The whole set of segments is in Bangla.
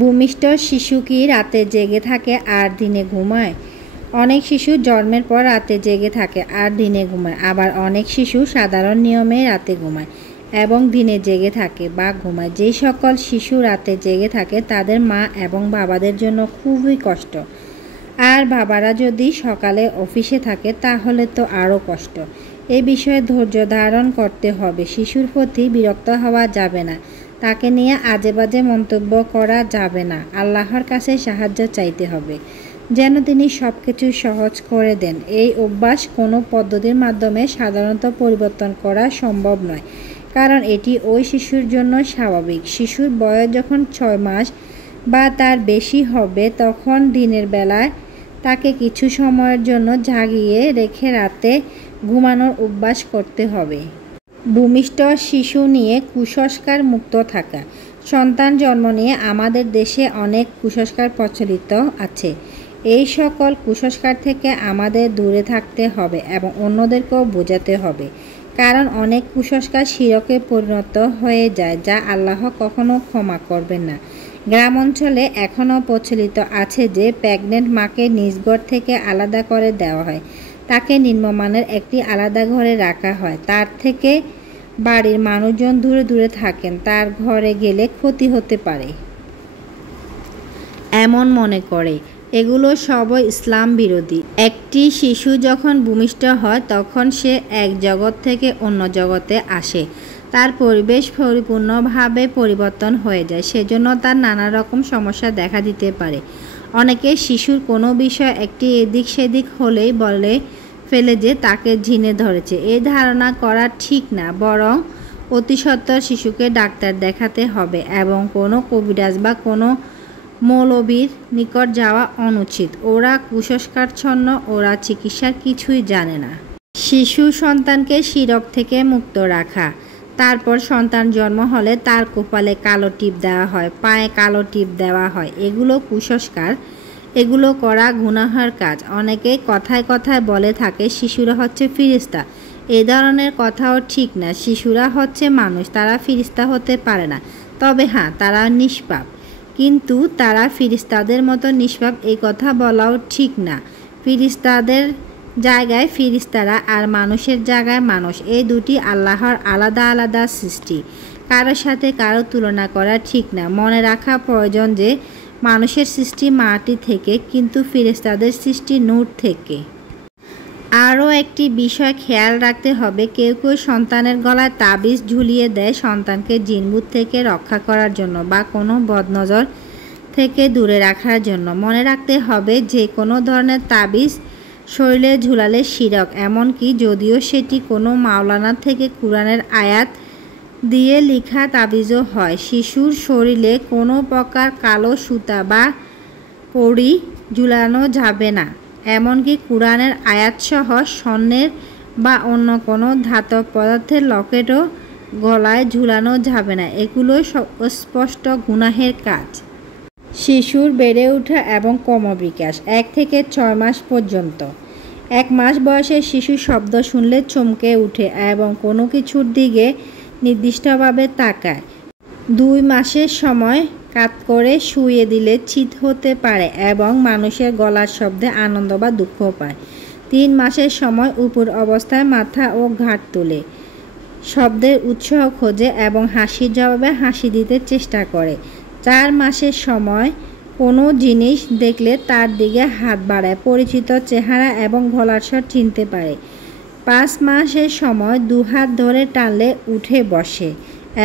ভূমিষ্ঠ শিশু কি রাতে জেগে থাকে আর দিনে ঘুমায়? অনেক শিশু জন্মের পর রাতে জেগে থাকে আর দিনে ঘুমায়। আবার অনেক শিশু সাধারণ নিয়মে রাতে ঘুমায় এবং দিনে জেগে থাকে বা ঘুমায়। যেই সকল শিশু রাতে জেগে থাকে তাদের মা এবং বাবাদের জন্য খুবই কষ্ট। আর বাবারা যদি সকালে অফিসে থাকে তাহলে তো আরও কষ্ট। এ বিষয়ে ধৈর্য ধারণ করতে হবে। শিশুর প্রতি বিরক্ত হওয়া যাবে না। তাকে নিয়ে আজে বাজে মন্তব্য করা যাবে না। আল্লাহর কাছে সাহায্য চাইতে হবে যেন তিনি সব কিছু সহজ করে দেন। এই অভ্যাস কোনো পদ্ধতির মাধ্যমে সাধারণত পরিবর্তন করা সম্ভব নয়, কারণ এটি ওই শিশুর জন্য স্বাভাবিক। শিশুর বয়স যখন 6 মাস বা তার বেশি হবে তখন দিনের বেলায় তাকে কিছু সময়ের জন্য জাগিয়ে রেখে রাতে ঘুমানোর অভ্যাস করতে হবে। ভূমিষ্ঠ শিশু নিয়ে কুসংস্কার মুক্ত থাকা। সন্তান জন্ম নিয়ে আমাদের দেশে অনেক কুসংস্কার প্রচলিত আছে। এই সকল কুসংস্কার থেকে আমাদের দূরে থাকতে হবে এবং অন্যদেরকেও বোঝাতে হবে, কারণ অনেক কুসংস্কার শিরকে পরিণত হয়ে যায়, যা আল্লাহ কখনো ক্ষমা করবেন না। গ্রাম অঞ্চলে এখনও প্রচলিত আছে যে প্রেগনেন্ট মাকে নিজ ঘর থেকে আলাদা করে দেওয়া হয়, তাকে নিম্নমানের একটি আলাদা ঘরে রাখা হয়। তার থেকে বাড়ির মানুষজন দূরে দূরে থাকেন, তার ঘরে গেলে ক্ষতি হতে পারে এমন মনে করে। এগুলো সবই ইসলাম বিরোধী। একটি শিশু যখন ভূমিষ্ঠ হয় তখন সে এক জগৎ থেকে অন্য জগতে আসে। তার পরিবেশ পরিপূর্ণভাবে পরিবর্তন হয়ে যায়, সেজন্য তার নানা রকম সমস্যা দেখা দিতে পারে। অনেকে শিশুর কোনো বিষয় একটি এদিক সেদিক হলেই বলে ফেলে যে তাকে ঝিনে ধরেছে। এই ধারণা করা ঠিক না, বরং অতি সত্বর শিশুকে ডাক্তার দেখাতে হবে এবং কোনো কবিরাজ বা কোনো মৌলবীর নিকট যাওয়া অনুচিত। ওরা কুসংস্কারচ্ছন্ন, ওরা চিকিৎসার কিছুই জানে না। শিশু সন্তানকে শিরক থেকে মুক্ত রাখা। তারপর সন্তান জন্ম হলে তার কপালে কালো টিপ দেওয়া হয়, পায়ে কালো টিপ দেওয়া হয়। এগুলো কুসংস্কার, এগুলো করা গুনাহের কাজ। অনেকে কথায় কথায় বলে থাকে শিশুরা হচ্ছে ফিরিস্তা। এই ধরনের কথাও ঠিক না। শিশুরা হচ্ছে মানুষ, তারা ফিরিস্তা হতে পারে না। তবে হ্যাঁ, তারা নিষ্পাপ, কিন্তু তারা ফিরিস্তাদের মতো নিষ্পাপ এই কথা বলাও ঠিক না। ফিরিস্তাদের জায়গায় ফিরিস্তারা আর মানুষের জায়গায় মানুষ। এই দুটি আল্লাহর আলাদা আলাদা সৃষ্টি, কারোর সাথে কারো তুলনা করা ঠিক না। মনে রাখা প্রয়োজন যে মানুষের সৃষ্টি মাটি থেকে, কিন্তু ফিরিস্তাদের সৃষ্টি নূর থেকে। আরও একটি বিষয় খেয়াল রাখতে হবে, কেউ কেউ সন্তানের গলায় তাবিজ ঝুলিয়ে দেয় সন্তানকে জিনভূত থেকে রক্ষা করার জন্য বা কোনো বদনজর থেকে দূরে রাখার জন্য। মনে রাখতে হবে যে কোনো ধরনের তাবিজ শরীরে ঝুলালে শিরক, এমনকি যদিও সেটি কোনো মাওলানা থেকে কোরআনের আয়াত দিয়ে লেখা তাবিজও হয়। শিশুর শরীরে কোনো প্রকার কালো সুতা বা কড়ি ঝুলানো যাবে না, এমনকি কোরআনের আয়াতসহ স্বর্ণের বা অন্য কোনো ধাতব পদার্থের লকেটও গলায় ঝুলানো যাবে না। এগুলো স্পষ্ট গুনাহের কাজ। শিশুর বেড়ে ওঠা এবং ক্রমবিকাশ। 1 থেকে 6 মাস পর্যন্ত। 1 মাস বয়সের শিশু শব্দ শুনলে চমকে ওঠে এবং কোনো কিছুর দিকে নির্দিষ্টভাবে তাকায়। 2 মাসের সময় কাত করে শুইয়ে দিলে চিৎ হতে পারে এবং মানুষের গলার শব্দে আনন্দ বা দুঃখ পায়। 3 মাসের সময় উপর অবস্থায় মাথা ও ঘাড় তোলে, শব্দের উৎস খোঁজে এবং হাসির জবাবে হাসি দিতে চেষ্টা করে। 4 মাসের সময় কোনো জিনিস দেখলে তার দিকে হাত বাড়ায়, পরিচিত চেহারা এবং গলার স্বর চিনতে পারে। 5 মাসের সময় 2 হাত ধরে টানলে উঠে বসে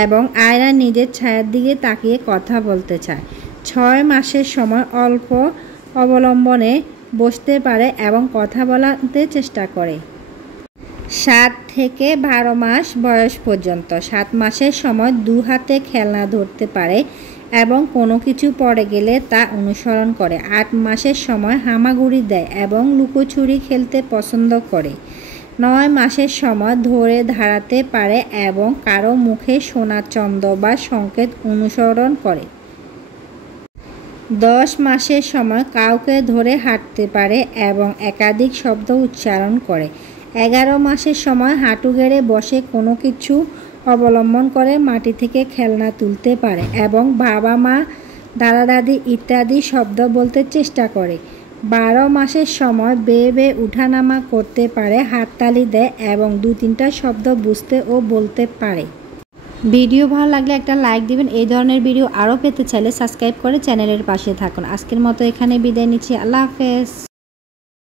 এবং আয়রা নিজের ছায়ার দিকে তাকিয়ে কথা বলতে চায়। 6 মাসের সময় অল্প অবলম্বনে বসতে পারে এবং কথা বলাতে চেষ্টা করে। 7 থেকে 12 মাস বয়স পর্যন্ত। 7 মাসের সময় 2 হাতে খেলনা ধরতে পারে এবং কোনো কিছু পড়ে গেলে তা অনুসরণ করে। 8 মাসের সময় হামাগুড়ি দেয় এবং লুকোচুরি খেলতে পছন্দ করে। 9 মাসের সময় ধরে দাঁড়াতে পারে এবং কারো মুখে শোনা ছন্দ বা সংকেত অনুসরণ করে। 10 মাসের সময় কাউকে ধরে হাঁটতে পারে এবং একাধিক শব্দ উচ্চারণ করে। 11 মাসের সময় হাঁটু গেড়ে বসে কোনো কিছু অবলম্বন করে মাটি থেকে খেলনা তুলতে পারে এবং বাবা মা দাদা দাদি ইত্যাদি শব্দ বলতে চেষ্টা করে। 12 মাসের সময় বেয়ে বেয়ে উঠানামা করতে পারে, হাততালি দেয় এবং 2-3টা শব্দ বুঝতে ও বলতে পারে। ভিডিও ভালো লাগলে একটা লাইক দিবেন। এই ধরনের ভিডিও আরও পেতে চাইলে সাবস্ক্রাইব করে চ্যানেলের পাশে থাকুন। আজকের মতো এখানে বিদায় নিচ্ছি। আল্লাহ হাফেজ।